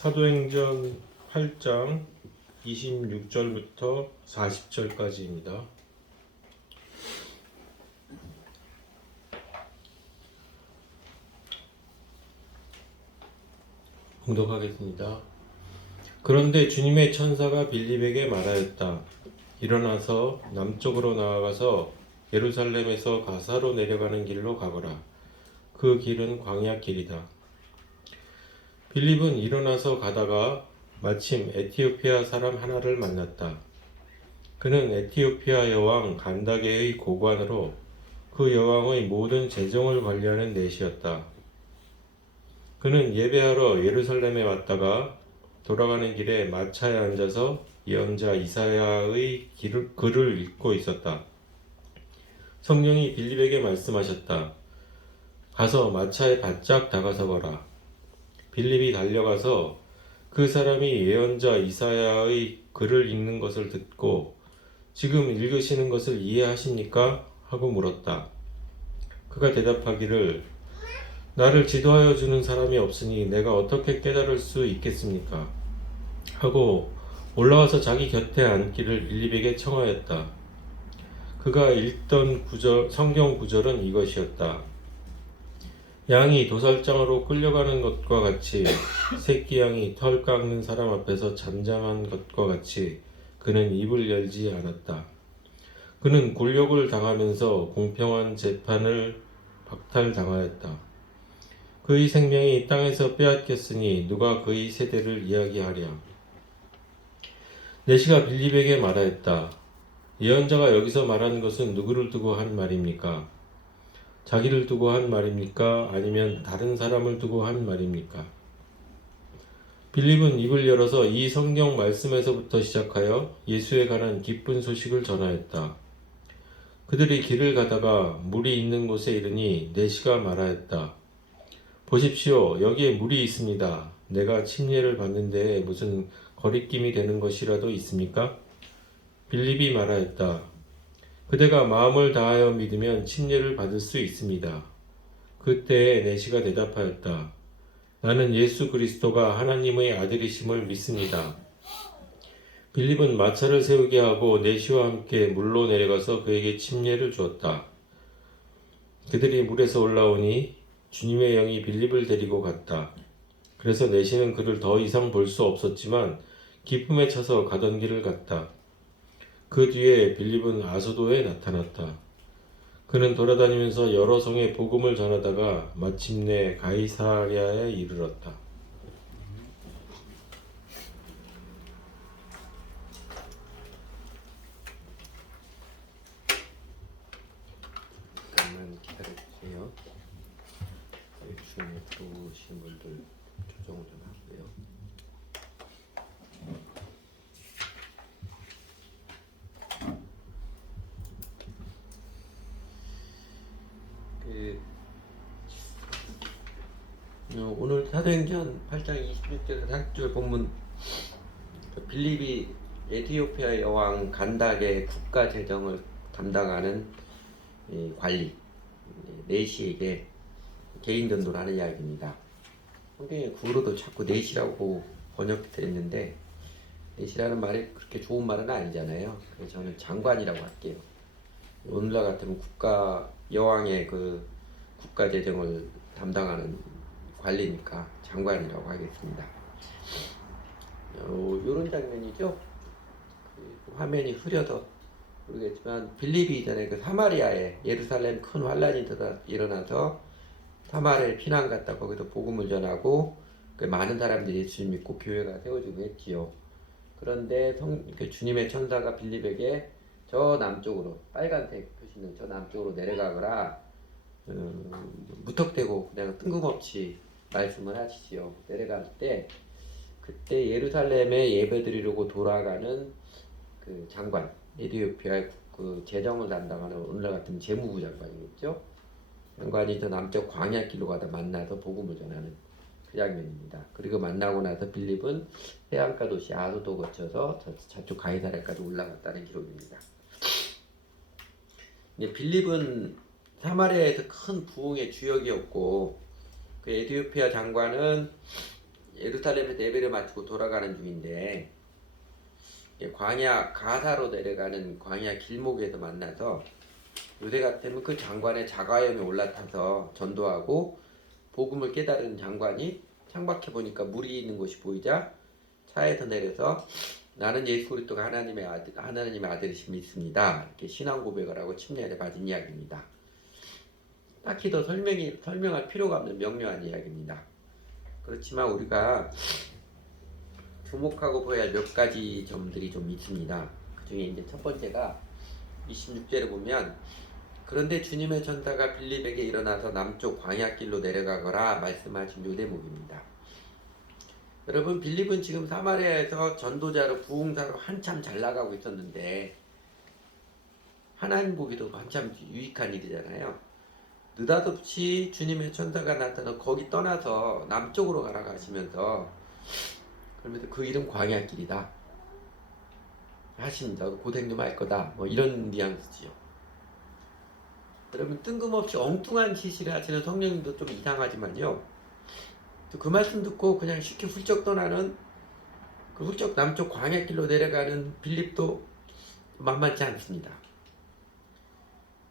사도행전 8장 26절부터 40절까지입니다. 봉독하겠습니다. 그런데 주님의 천사가 빌립에게 말하였다. 일어나서 남쪽으로 나아가서 예루살렘에서 가사로 내려가는 길로 가거라. 그 길은 광야 길이다. 빌립은 일어나서 가다가 마침 에티오피아 사람 하나를 만났다. 그는 에티오피아 여왕 간다게의 고관으로 그 여왕의 모든 재정을 관리하는 내시였다. 그는 예배하러 예루살렘에 왔다가 돌아가는 길에 마차에 앉아서 예언자 이사야의 글을 읽고 있었다. 성령이 빌립에게 말씀하셨다. 가서 마차에 바짝 다가서거라. 빌립이 달려가서 그 사람이 예언자 이사야의 글을 읽는 것을 듣고 지금 읽으시는 것을 이해하십니까? 하고 물었다. 그가 대답하기를 나를 지도하여 주는 사람이 없으니 내가 어떻게 깨달을 수 있겠습니까? 하고 올라와서 자기 곁에 앉기를 빌립에게 청하였다. 그가 읽던 성경 구절은 이것이었다. 양이 도살장으로 끌려가는 것과 같이 새끼 양이 털 깎는 사람 앞에서 잠잠한 것과 같이 그는 입을 열지 않았다. 그는 굴욕을 당하면서 공평한 재판을 박탈당하였다. 그의 생명이 땅에서 빼앗겼으니 누가 그의 세대를 이야기하랴. 내시가 빌립에게 말하였다. 예언자가 여기서 말하는 것은 누구를 두고 한 말입니까? 자기를 두고 한 말입니까? 아니면 다른 사람을 두고 한 말입니까? 빌립은 입을 열어서 이 성경 말씀에서부터 시작하여 예수에 관한 기쁜 소식을 전하였다. 그들이 길을 가다가 물이 있는 곳에 이르니 내시가 말하였다. 보십시오, 여기에 물이 있습니다. 내가 침례를 받는 데에 무슨 거리낌이 되는 것이라도 있습니까? 빌립이 말하였다. 그대가 마음을 다하여 믿으면 침례를 받을 수 있습니다. 그때에 내시가 대답하였다. 나는 예수 그리스도가 하나님의 아들이심을 믿습니다. 빌립은 마차를 세우게 하고 내시와 함께 물로 내려가서 그에게 침례를 주었다. 그들이 물에서 올라오니 주님의 영이 빌립을 데리고 갔다. 그래서 내시는 그를 더 이상 볼 수 없었지만 기쁨에 차서 가던 길을 갔다. 그 뒤에 빌립은 아소도에 나타났다. 그는 돌아다니면서 여러 성에 복음을 전하다가 마침내 가이사랴에 이르렀다. 잠깐만 기다려주세요. 중에 들어오신 분들 조정을 좀 하고요. 오늘 사도행전 8장 26절에서 40절 본문 빌립이 에티오피아 여왕 간닥의 국가 재정을 담당하는 관리 내시에게 개인 전도를 하는 이야기입니다. 성경에 구로도 자꾸 내시라고 번역되어 있는데 내시라는 말이 그렇게 좋은 말은 아니잖아요. 그래서 저는 장관이라고 할게요. 오늘날 같으면 국가 여왕의 그 국가 재정을 담당하는 관리니까 장관이라고 하겠습니다. 이런 장면이죠. 그 화면이 흐려서 모르겠지만 빌립이 이전에 그 사마리아에 예루살렘 큰 환란이 일어나서 사마리아에 피난 갔다 거기서 복음을 전하고 그 많은 사람들이 예수님 믿고 교회가 세워지고 했지요. 그런데 주님의 천사가 빌립에게 저 남쪽으로 빨간색 표시는 저 남쪽으로 내려가거라 무턱대고 그냥 뜬금없이 말씀을 하시지요. 내려갈 때 그때 예루살렘에 예배드리려고 돌아가는 그 장관 에티오피아의 그 재정을 담당하는 오늘날 같은 재무부 장관이겠죠. 장관이 저 남쪽 광야길로 가다 만나서 복음을 전하는 그 장면입니다. 그리고 만나고 나서 빌립은 해안가 도시 아소도 거쳐서 저쪽 가이사랴까지 올라갔다는 기록입니다. 빌립은 사마리아에서 큰 부흥의 주역이었고 그 에티오피아 장관은 예루살렘에서 예배를 마치고 돌아가는 중인데 광야 가사로 내려가는 광야 길목에서 만나서 요새 같으면 그 장관의 자가염에 올라타서 전도하고 복음을 깨달은 장관이 창밖에 보니까 물이 있는 곳이 보이자 차에서 내려서 나는 예수 그리스도가 하나님의 아들이심을 믿습니다. 이렇게 신앙 고백을 하고 침례를 받은 이야기입니다. 딱히 더 설명할 필요가 없는 명료한 이야기입니다. 그렇지만 우리가 주목하고 보아야 할 몇 가지 점들이 좀 있습니다. 그 중에 이제 첫 번째가 26절에 보면 그런데 주님의 천사가 빌립에게 일어나서 남쪽 광야길로 내려가거라 말씀하신 요 대목입니다. 여러분 빌립은 지금 사마리아에서 전도자로 부흥사로 한참 잘 나가고 있었는데 하나님 보기도 한참 유익한 일이잖아요. 느닷없이 주님의 천사가 나타나 거기 떠나서 남쪽으로 가라고 하시면서 그러면서 그 이름 광야길이다 하십니다. 고생 좀 할 거다 뭐 이런 뉘앙스지요. 여러분 뜬금없이 엉뚱한 지시를 하시는 성령님도 좀 이상하지만요. 또 그 말씀 듣고 그냥 쉽게 훌쩍 떠나는 그 훌쩍 남쪽 광야길로 내려가는 빌립도 만만치 않습니다.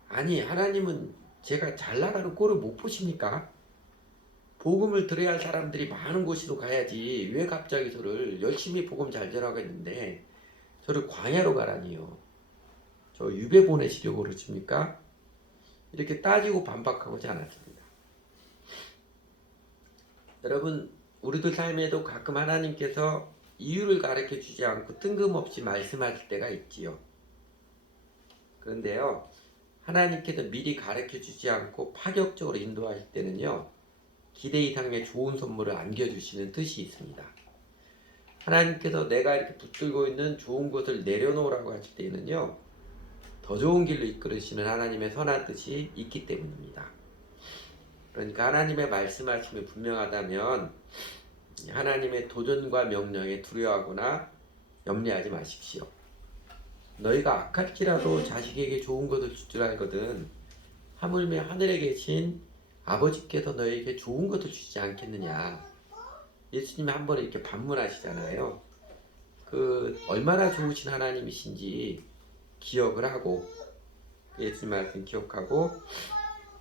아니 하나님은 제가 잘 나가는 꼴을 못 보십니까? 복음을 들어야 할 사람들이 많은 곳으로 가야지 왜 갑자기 저를 열심히 복음 잘 전하고 있는데 저를 광야로 가라니요. 저 유배 보내시려고 그러십니까? 이렇게 따지고 반박하고자 않았습니다. 여러분 우리들 삶에도 가끔 하나님께서 이유를 가르쳐 주지 않고 뜬금없이 말씀하실 때가 있지요. 그런데요 하나님께서 미리 가르쳐 주지 않고 파격적으로 인도하실 때는요 기대 이상의 좋은 선물을 안겨주시는 뜻이 있습니다. 하나님께서 내가 이렇게 붙들고 있는 좋은 것을 내려놓으라고 하실 때는요 더 좋은 길로 이끌으시는 하나님의 선한 뜻이 있기 때문입니다. 그러니까 하나님의 말씀하심이 분명하다면 하나님의 도전과 명령에 두려워하거나 염려하지 마십시오. 너희가 악할지라도 자식에게 좋은 것을 줄 줄 알거든 하물며 하늘에 계신 아버지께서 너희에게 좋은 것을 주지 않겠느냐. 예수님이 한 번에 이렇게 반문하시잖아요. 그 얼마나 좋으신 하나님이신지 기억을 하고 예수님 말씀 기억하고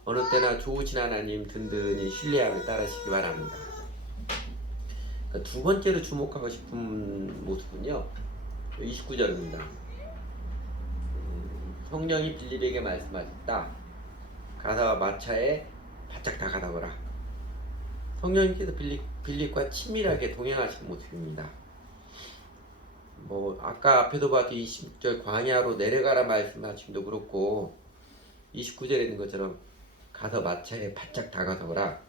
어느 때나 좋으신 하나님 든든히 신뢰하며 따르시기 바랍니다. 그러니까 두 번째로 주목하고 싶은 모습은요 29절입니다. 성령이 빌립에게 말씀하셨다. 가사와 마차에 바짝 다가다오라. 성령님께서 빌립과 친밀하게 동행하시는 모습입니다. 뭐 아까 앞에도 봐도 26절 광야로 내려가라 말씀하심도 그렇고 29절에 있는 것처럼 가서 마차에 바짝 다가서라.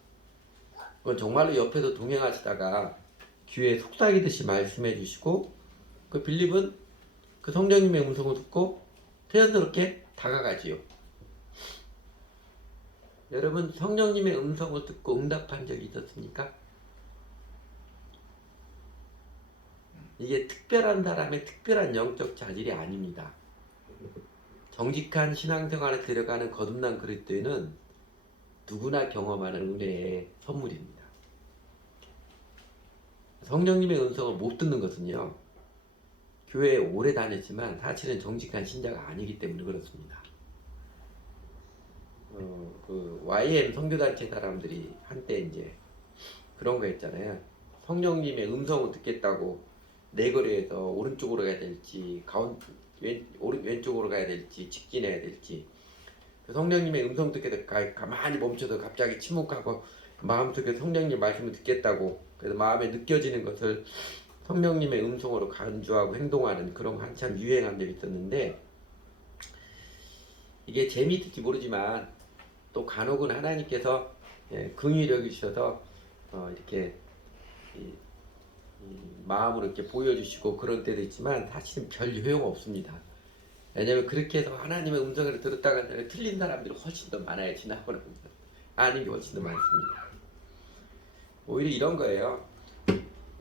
그건 정말로 옆에서 동행하시다가 귀에 속삭이듯이 말씀해 주시고 그 빌립은 그 성령님의 음성을 듣고 자연스럽게 다가가지요. 여러분 성령님의 음성을 듣고 응답한 적이 있었습니까? 이게 특별한 사람의 특별한 영적 자질이 아닙니다. 정직한 신앙생활에 들어가는 거듭난 그리스도인은 누구나 경험하는 은혜의 선물입니다. 성령님의 음성을 못 듣는 것은요 교회에 오래 다녔지만 사실은 정직한 신자가 아니기 때문에 그렇습니다. 그 YM 선교단체 사람들이 한때 이제 그런 거 했잖아요. 성령님의 음성을 듣겠다고 내거리에서 오른쪽으로 가야 될지 왼쪽으로 가야 될지 직진해야 될지 성령님의 음성 듣게 가만히 멈춰서 갑자기 침묵하고 마음속에 성령님 말씀을 듣겠다고 그래서 마음에 느껴지는 것을 성령님의 음성으로 간주하고 행동하는 그런 거 한참 유행한 적이 있었는데 이게 재미있을지 모르지만 또 간혹은 하나님께서 긍휼히 여기셔서 이렇게 마음으로 이렇게 보여주시고 그런 때도 있지만 사실은 별 효용 없습니다. 왜냐하면 그렇게 해서 하나님의 음성을 들었다가 틀린 사람들이 훨씬 더 많아요. 지나보는 아는 게 훨씬 더 많습니다. 오히려 이런 거예요.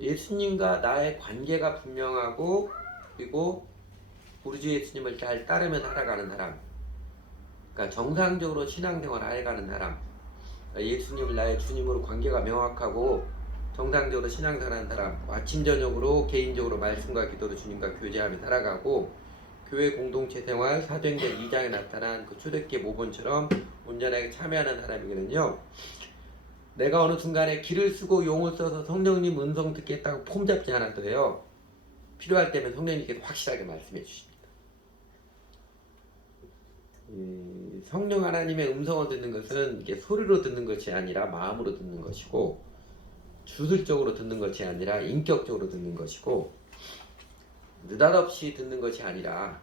예수님과 나의 관계가 분명하고 그리고 우리 주 예수님을 잘 따르며 살아가는 사람, 그러니까 정상적으로 신앙생활을 해가는 사람, 예수님을 나의 주님으로 관계가 명확하고 정상적으로 신앙생활하는 사람, 아침 저녁으로 개인적으로 말씀과 기도로 주님과 교제하며 살아가고 교회 공동체 생활 사도행전 2장에 나타난 그 초대교회 모본처럼 온전하게 참여하는 사람에게는요, 내가 어느 순간에 기를 쓰고 용을 써서 성령님 음성 듣겠다고 폼 잡지 않아도요, 필요할 때면 성령님께서 확실하게 말씀해 주십니다. 성령 하나님의 음성을 듣는 것은 이게 소리로 듣는 것이 아니라 마음으로 듣는 것이고, 주술적으로 듣는 것이 아니라 인격적으로 듣는 것이고, 느닷없이 듣는 것이 아니라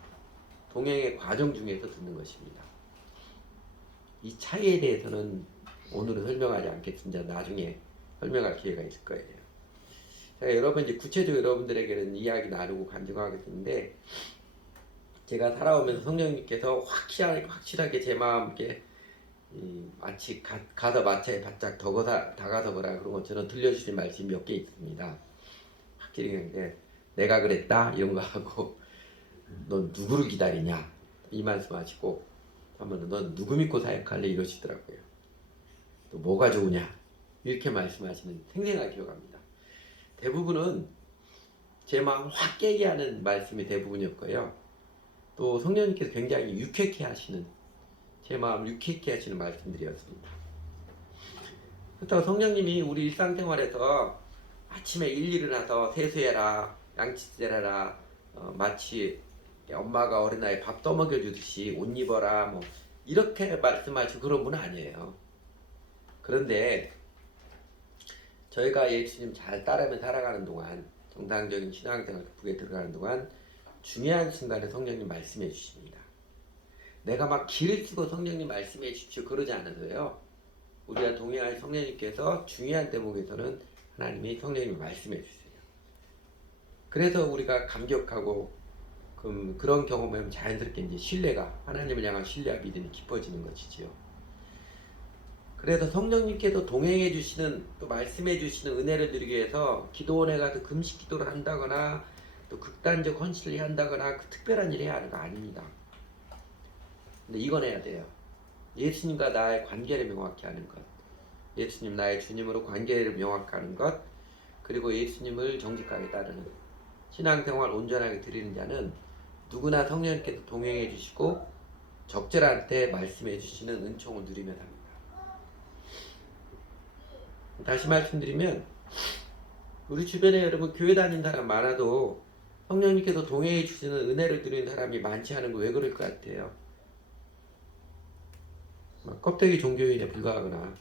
동행의 과정 중에서 듣는 것입니다. 이 차이에 대해서는 오늘은 설명하지 않겠습니다. 나중에 설명할 기회가 있을 거예요. 제가 여러분 이제 구체적으로 여러분들에게는 이야기 나누고 간증하겠는데, 제가 살아오면서 성령님께서 확실하게 제 마음께 마치 가서 마차에 바짝 다가서 보라 그런 것처럼 들려주신 말씀이 몇 개 있습니다. 확실히 그냥 내가 그랬다 이런 거 하고, 넌 누구를 기다리냐 이 말씀하시고, 한번 넌 누구 믿고 사역할래 이러시더라고요. 또 뭐가 좋으냐 이렇게 말씀하시는 생생하게 기억합니다. 대부분은 제 마음 확 깨게 하는 말씀이 대부분이었고요. 또 성령님께서 굉장히 유쾌케 하시는, 제 마음을 유쾌케 하시는 말씀들이었습니다. 그렇다고 성령님이 우리 일상생활에서 아침에 일어나서 세수해라, 양치질해라, 마치 엄마가 어린아이 밥 떠먹여 주듯이 옷 입어라 뭐 이렇게 말씀하시고 그런 분은 아니에요. 그런데 저희가 예수님 잘 따르며 살아가는 동안, 정상적인 신앙생활 북에 들어가는 동안 중요한 순간에 성령님 말씀해 주십니다. 내가 막 기를 쓰고 성령님 말씀해 주십시오 그러지 않아도요, 우리가 동행할 성령님께서 중요한 대목에서는 하나님이 성령님이 말씀해 주세요. 그래서 우리가 감격하고 그런 경험을 하면 자연스럽게 이제 신뢰가, 하나님을 향한 신뢰와 믿음이 깊어지는 것이지요. 그래서 성령님께서 동행해 주시는, 또 말씀해 주시는 은혜를 드리기 위해서 기도원에 가서 금식 기도를 한다거나 또 극단적 헌신을 한다거나 그 특별한 일을 해야 하는 거 아닙니다. 근데 이건 해야 돼요. 예수님과 나의 관계를 명확히 하는 것, 예수님 나의 주님으로 관계를 명확히 하는 것, 그리고 예수님을 정직하게 따르는 신앙생활 온전하게 드리는 자는 누구나 성령님께서 동행해 주시고 적절할 때 말씀해 주시는 은총을 누리며 삽니다. 다시 말씀드리면, 우리 주변에 여러분 교회 다니는 사람 많아도 성령님께서 동행해 주시는 은혜를 드리는 사람이 많지 않은 거 왜 그럴 것 같아요? 껍데기 종교인에 불과하거나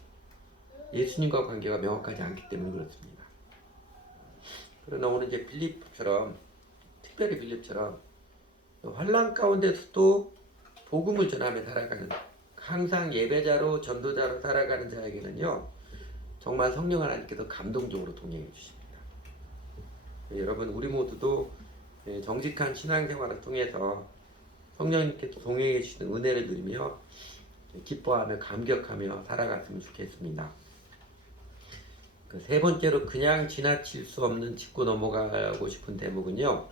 예수님과 관계가 명확하지 않기 때문에 그렇습니다. 그러나 오늘 이제 빌립처럼, 특별히 빌립처럼 환난 가운데서도 복음을 전하며 살아가는, 항상 예배자로 전도자로 살아가는 자에게는요, 정말 성령 하나님께서 감동적으로 동행해 주십니다. 여러분 우리 모두도 정직한 신앙생활을 통해서 성령님께서 동행해 주시는 은혜를 누리며 기뻐하며 감격하며 살아갔으면 좋겠습니다. 그 세 번째로 그냥 지나칠 수 없는 짚고 넘어가고 싶은 대목은요,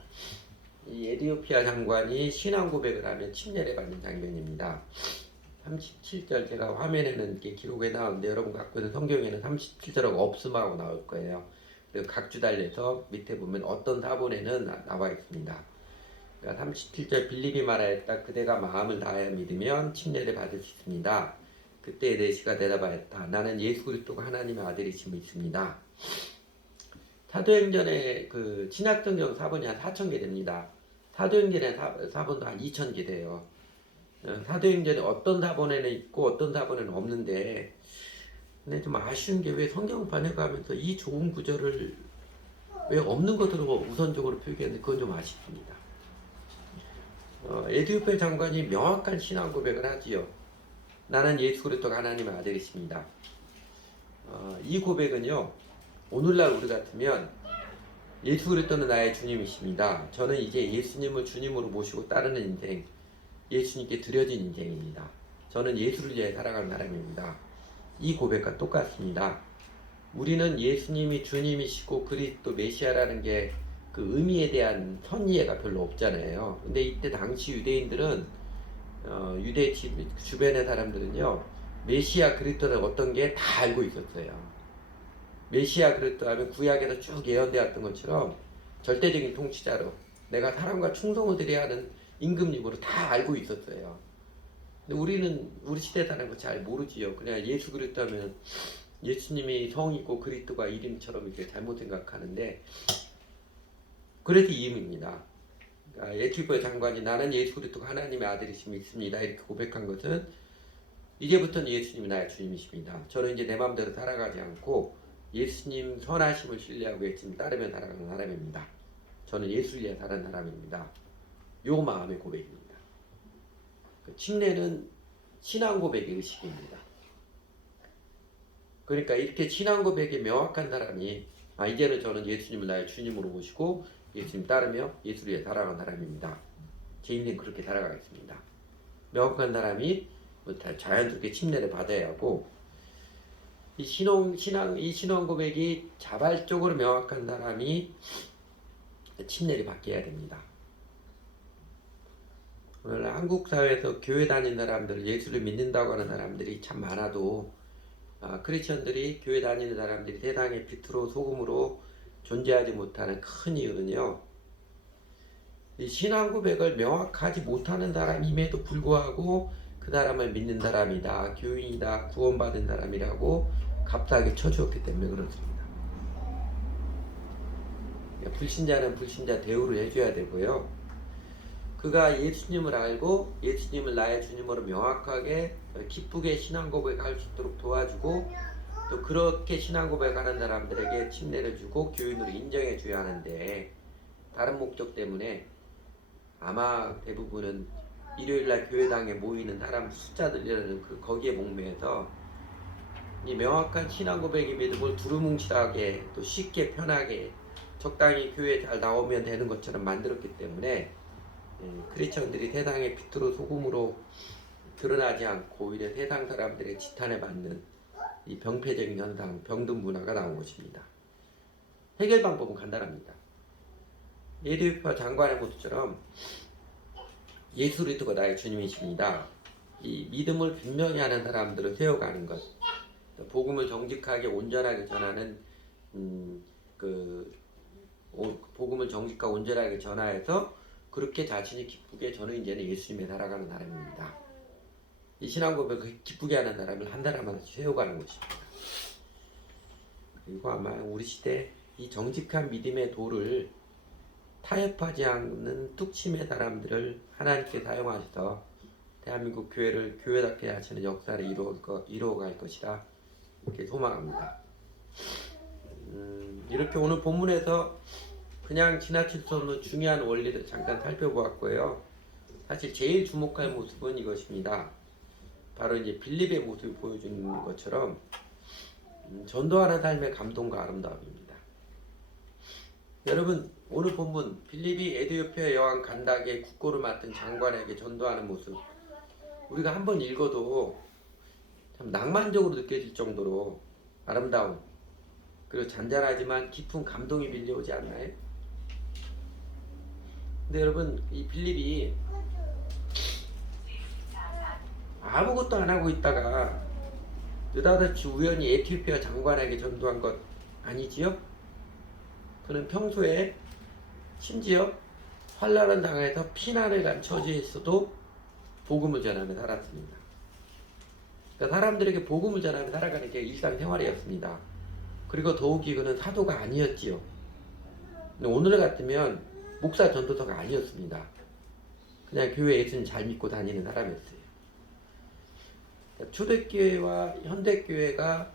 이 에디오피아 장관이 신앙 고백을 하며 침례를 받는 장면입니다. 37절, 제가 화면에는 이렇게 기록에 나오는데 여러분 갖고 있는 성경에는 37절하고 없음하고 나올 거예요. 그리고 각주 달려서 밑에 보면 어떤 사본에는 나와 있습니다. 그러니까 37절, 빌립이 말하였다. 그대가 마음을 다하여 믿으면 침례를 받을 수 있습니다. 그때 내시가 대답하였다. 나는 예수 그리스도가 하나님의 아들이심을 믿습니다. 사도행전의 그 신약성경 사본이 한 4,000개 됩니다. 사도행전의 사본도 한 2,000개 돼요. 사도행전에 어떤 사본에는 있고 어떤 사본에는 없는데, 근데 좀 아쉬운 게 왜 성경판에 가면서 이 좋은 구절을 왜 없는 것으로 우선적으로 표기했는데 그건 좀 아쉽습니다. 에디오피아 장관이 명확한 신앙 고백을 하지요. 나는 예수 그리스도가 하나님의 아들이십니다. 이 고백은요, 오늘날 우리 같으면 예수 그리스도는 나의 주님이십니다. 저는 이제 예수님을 주님으로 모시고 따르는 인생, 예수님께 드려진 인생입니다. 저는 예수를 위해 살아가는 사람입니다. 이 고백과 똑같습니다. 우리는 예수님이 주님이시고 그리스도 메시아라는 게 그 의미에 대한 선이해가 별로 없잖아요. 근데 이때 당시 유대인들은, 유대 주변의 사람들은요, 메시아 그리스도는 어떤 게 다 알고 있었어요. 메시아 그리스도하면 구약에서 쭉 예언되었던 것처럼 절대적인 통치자로 내가 사람과 충성을 드려야 하는 임금님으로 다 알고 있었어요. 근데 우리는 우리 시대에 사는 거 잘 모르지요. 그냥 예수 그리스도 하면 예수님이 성이고 그리스도가 이름처럼 이렇게 잘못 생각하는데 그래서 이음입니다. 그러니까 에티오피아 장관이 나는 예수 그리스도가 하나님의 아들이심이 있습니다. 이렇게 고백한 것은 이제부터는 예수님이 나의 주님이십니다. 저는 이제 내 마음대로 살아가지 않고 예수님 선하심을 신뢰하고 예수님 따르며 살아가는 사람입니다. 저는 예수를 위해 사는 사람입니다. 요 마음의 고백입니다. 침례는 신앙 고백의 의식입니다. 그러니까 이렇게 신앙 고백이 명확한 사람이 이제는 저는 예수님을 나의 주님으로 모시고 예수님 따르며 예수를 위해 살아가는 사람입니다. 제 인생 그렇게 살아가겠습니다. 명확한 사람이 자연스럽게 침례를 받아야 하고 이 신앙 고백이 자발적으로 명확한 사람이 침례를 받게 해야 됩니다. 오늘 한국 사회에서 교회 다니는 사람들, 예수를 믿는다고 하는 사람들이 참 많아도 크리스천들이 교회 다니는 사람들이 세상의 빛으로 소금으로 존재하지 못하는 큰 이유는요. 이 신앙 고백을 명확하지 못하는 사람임에도 불구하고 그 사람을 믿는 사람이다, 교인이다, 구원받은 사람이라고 값싸게 쳐주었기 때문에 그렇습니다. 불신자는 불신자 대우를 해줘야 되고요. 그가 예수님을 알고 예수님을 나의 주님으로 명확하게 기쁘게 신앙 고백할 수 있도록 도와주고 또 그렇게 신앙 고백하는 사람들에게 침례를 주고 교인으로 인정해 줘야 하는데 다른 목적 때문에 아마 대부분은 일요일날 교회당에 모이는 사람 숫자들이라는 거기에 목매여서 이 명확한 신앙 고백의 믿음을 두루뭉실하게 또 쉽게 편하게 적당히 교회에 잘 나오면 되는 것처럼 만들었기 때문에 크리스천들이 세상의 빛으로 소금으로 드러나지 않고 오히려 세상 사람들의 지탄에 받는 이 병폐적인 현상, 병든 문화가 나온 것입니다. 해결 방법은 간단합니다. 에티오피아 장관의 모습처럼 예수 그리스도가 나의 주님이십니다. 이 믿음을 분명히 하는 사람들을 세워가는 것, 복음을 정직하게 온전하게 전하는 복음을 정직하고 온전하게 전하여서 그렇게 자신이 기쁘게 저는 이제는 예수님에 살아가는 사람입니다. 이 신앙 고백을 기쁘게 하는 사람을 한 사람 하나씩 세워가는 것입니다. 그리고 아마 우리 시대 이 정직한 믿음의 도를 타협하지 않는 뚝심의 사람들을 하나님께 사용하셔서 대한민국 교회를 교회답게 하시는 역사를 이루어갈 것이다. 이렇게 소망합니다. 이렇게 오늘 본문에서 그냥 지나칠 수 없는 중요한 원리를 잠깐 살펴보았고요. 사실 제일 주목할 모습은 이것입니다. 바로 이제 빌립의 모습을 보여주는 것처럼 전도하는 삶의 감동과 아름다움입니다. 여러분 오늘 본문 빌립이 에티오피아 여왕 간닥의 국고를 맡은 장관에게 전도하는 모습 우리가 한번 읽어도 참 낭만적으로 느껴질 정도로 아름다운 그리고 잔잔하지만 깊은 감동이 밀려오지 않나요? 근데 여러분 이 빌립이 아무것도 안 하고 있다가 느닷없이 우연히 에티오피아 장관에게 전도한 것 아니지요? 그는 평소에 심지어 환난을 당해서 피난을 간 처지에서도 복음을 전하며 살았습니다. 그러니까 사람들에게 복음을 전하며 살아가는 게 일상생활이었습니다. 그리고 더욱이 그는 사도가 아니었지요. 근데 오늘 같으면 목사 전도사가 아니었습니다. 그냥 교회 예수님 잘 믿고 다니는 사람이었어요. 초대교회와 현대교회가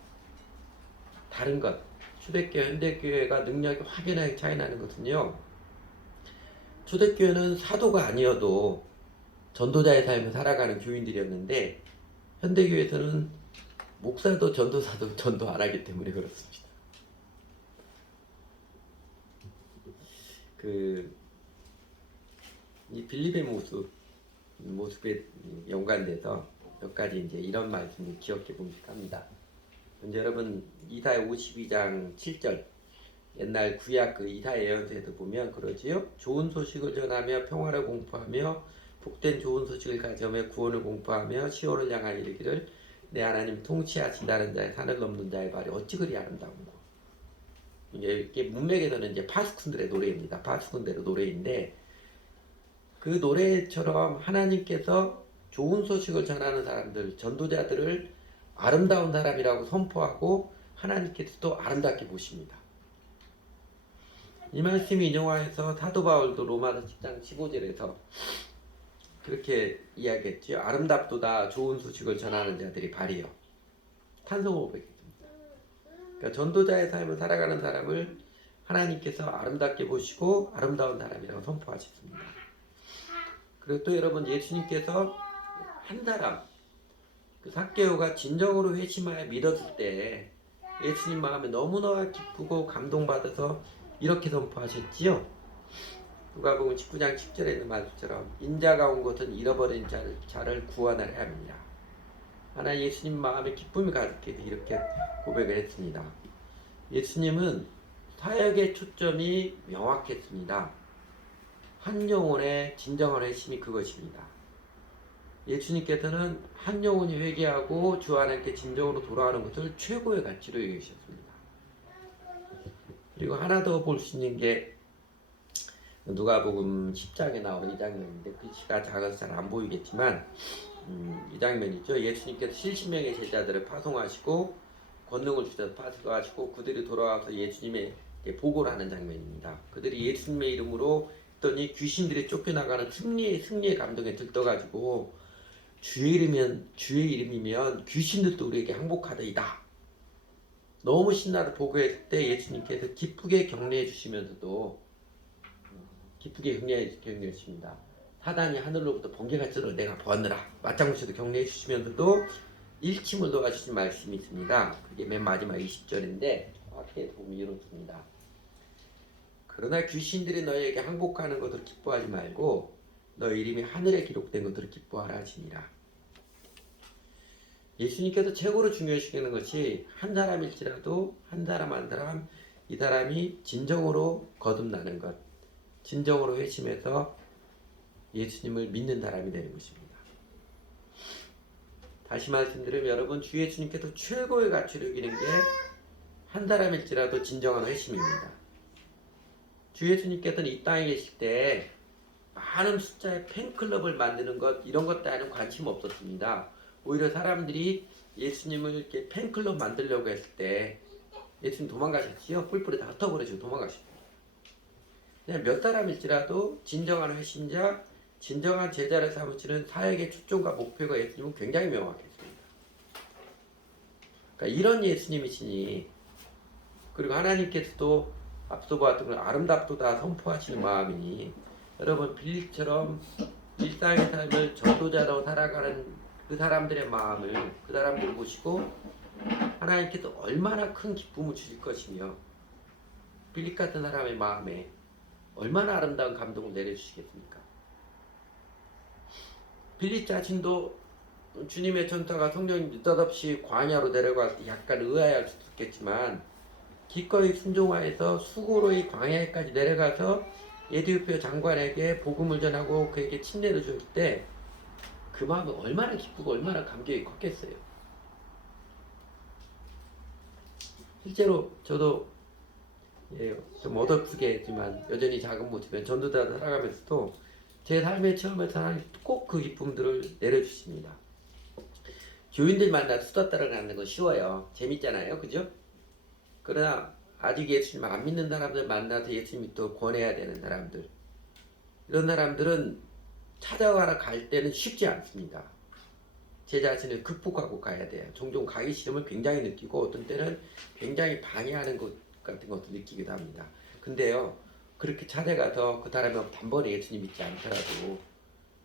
다른 것, 초대교회, 현대교회가 능력이 확연하게 차이 나는 것은요. 초대교회는 사도가 아니어도 전도자의 삶을 살아가는 교인들이었는데 현대교회에서는 목사도 전도사도 전도 안 하기 때문에 그렇습니다. 이 빌립의 모습에 연관돼서 몇 가지 이제 이런 말씀을 기억해 보시기 합니다. 먼저 여러분 이사야 52장 7절 옛날 구약 그 이사야 예언서에도 보면 그러지요. 좋은 소식을 전하며 평화를 공포하며 복된 좋은 소식을 가져오며 구원을 공포하며 시온을 향하여 이르기를 내 하나님 통치하신다는 자의 산을 넘는 자의 발이 어찌 그리 아름다운고. 이게 문맥에서는 이제 파수꾼들의 노래입니다. 파수꾼들의 노래인데 그 노래처럼 하나님께서 좋은 소식을 전하는 사람들, 전도자들을 아름다운 사람이라고 선포하고 하나님께서도 아름답게 보십니다. 이 말씀이 인용하여서 사도 바울도 로마서 10장 15절에서 그렇게 이야기했죠. 아름답도다 좋은 소식을 전하는 자들이 발이요. 탄성 고백입니다. 그러니까 전도자의 삶을 살아가는 사람을 하나님께서 아름답게 보시고 아름다운 사람이라고 선포하셨습니다. 그리고 또 여러분 예수님께서 한 사람 그 삭개오가 진정으로 회심하여 믿었을 때 예수님 마음에 너무나 기쁘고 감동받아서 이렇게 선포하셨지요. 누가복음 19장 10절에 있는 말씀처럼 인자가 온 것은 잃어버린 자를 구원하려 합니다. 하나 예수님 마음에 기쁨이 가득해서 이렇게 고백을 했습니다. 예수님은 사역의 초점이 명확했습니다. 한 영혼의 진정한 회심이 그것입니다. 예수님께서는 한 영혼이 회개하고 주 하나님께 진정으로 돌아가는 것을 최고의 가치로 여기셨습니다. 그리고 하나 더 볼 수 있는 게 누가복음 10장에 나오는 이 장면인데 글씨가 작아서 잘 안 보이겠지만 이 장면이죠. 예수님께서 70명의 제자들을 파송하시고 권능을 주셔서 파송하시고 그들이 돌아와서 예수님에게 보고를 하는 장면입니다. 그들이 예수님의 이름으로 했더니 귀신들이 쫓겨나가는 승리의 감동에 들떠가지고 주의 이름이면 귀신들도 우리에게 항복하더이다. 너무 신나서 보고했을 때 예수님께서 기쁘게 격려해 주시면서도 기쁘게 격려해 주십니다. 사단이 하늘로부터 번개가 찔러 내가 보았느라 맞장구쳐도 격려해 주시면서도 일침을 도와주신 말씀이 있습니다. 그게 맨 마지막 20절인데 정확히 보면 이렇습니다. 그러나 귀신들이 너희에게 항복하는 것을 기뻐하지 말고 너희 이름이 하늘에 기록된 것들을 기뻐하라 하시니라. 예수님께서 최고로 중요시하는 것이 한 사람일지라도 한 사람 이 사람이 진정으로 거듭나는 것, 진정으로 회심해서 예수님을 믿는 사람이 되는 것입니다. 다시 말씀드리면 여러분 주 예수님께서 최고의 가치를 여기는 게 한 사람일지라도 진정한 회심입니다. 주 예수님께서는 이 땅에 계실 때 많은 숫자의 팬클럽을 만드는 것 이런 것 따위는 관심 없었습니다. 오히려 사람들이 예수님을 이렇게 팬클럽 만들려고 했을 때 예수님 도망가셨지요. 뿔뿔이 다 흩어버리시고 도망가셨고 그냥 몇 사람일지라도 진정한 회심자 진정한 제자를 삼으시는 사역의 초점과 목표가 예수님은 굉장히 명확했습니다. 그러니까 이런 예수님이시니 그리고 하나님께서도 앞서 보았던 걸 아름답도다 선포하시는 마음이니 여러분 빌립처럼 일상의 삶을 전도자로 살아가는 그 사람들의 마음을 그 사람들 보시고 하나님께서 얼마나 큰 기쁨을 주실 것이며 빌립 같은 사람의 마음에 얼마나 아름다운 감동을 내려주시겠습니까? 빌립 자신도 주님의 천사가 성령이 느닷없이 광야로 내려갈 때 약간 의아해할 수도 있겠지만 기꺼이 순종하여서 수고로이 광야에까지 내려가서 에디오피아 장관에게 복음을 전하고 그에게 침례를 줄 때 그 마음이 얼마나 기쁘고 얼마나 감격이 컸겠어요. 실제로 저도 좀 어설프게 했지만 여전히 작은 모습에 전도자 살아가면서도 제 삶의 처음에서 하나님 꼭 그 기쁨들을 내려주십니다. 교인들 만나 수다 따라가는 건 쉬워요. 재밌잖아요. 그죠? 그러나 아직 예수님 안 믿는 사람들 만나서 예수님이 또 권해야 되는 사람들 이런 사람들은 찾아가러 갈 때는 쉽지 않습니다. 제 자신을 극복하고 가야 돼요. 종종 가기 싫음을 굉장히 느끼고 어떤 때는 굉장히 방해하는 것 같은 것도 느끼기도 합니다. 근데요 그렇게 찾아가서 그 사람이 단번에 예수님 믿지 않더라도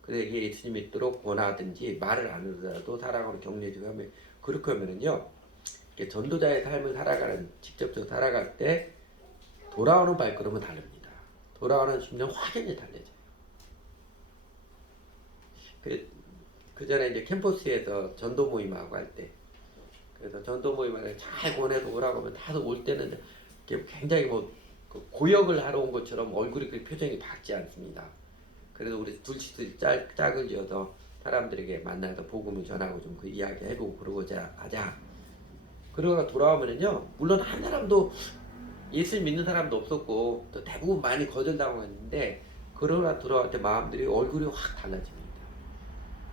그에게 예수님 믿도록 권하든지 말을 안 하더라도 사랑으로 격려해주고 하면 그렇게 하면은요 전도자의 삶을 살아가는 직접적으로 살아갈 때 돌아오는 발걸음은 다릅니다. 돌아오는 심령 확연히 달라져요. 그 전에 이제 캠퍼스에서 전도 모임하고 할 때 그래서 전도 모임을 잘 보내서 오라고 하면 다들 올 때는 굉장히 고역을 하러 온 것처럼 얼굴이 그 표정이 밝지 않습니다. 그래서 우리 둘씩 짝을 지어서 사람들에게 만나서 복음을 전하고 좀 그 이야기 해보고 그러고자 하자. 그러고 돌아오면은요 물론 한 사람도 예수 믿는 사람도 없었고 또 대부분 많이 거절당했는데 그러나 돌아올 때 마음들이 얼굴이 확 달라집니다.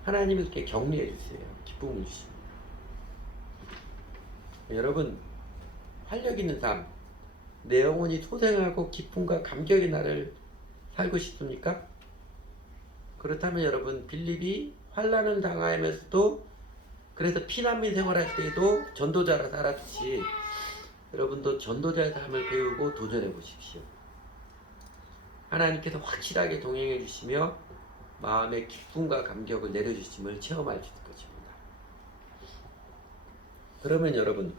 하나님이 그렇게 격려해 주세요. 기쁨을 주십니다. 여러분 활력 있는 삶, 내 영혼이 소생하고 기쁨과 감격의 날을 살고 싶습니까? 그렇다면 여러분 빌립이 환난을 당하면서도 그래서 피난민 생활할 때에도 전도자라 살았듯이 여러분도 전도자의 삶을 배우고 도전해 보십시오. 하나님께서 확실하게 동행해 주시며 마음의 기쁨과 감격을 내려주심을 체험할 수 있을 것입니다. 그러면 여러분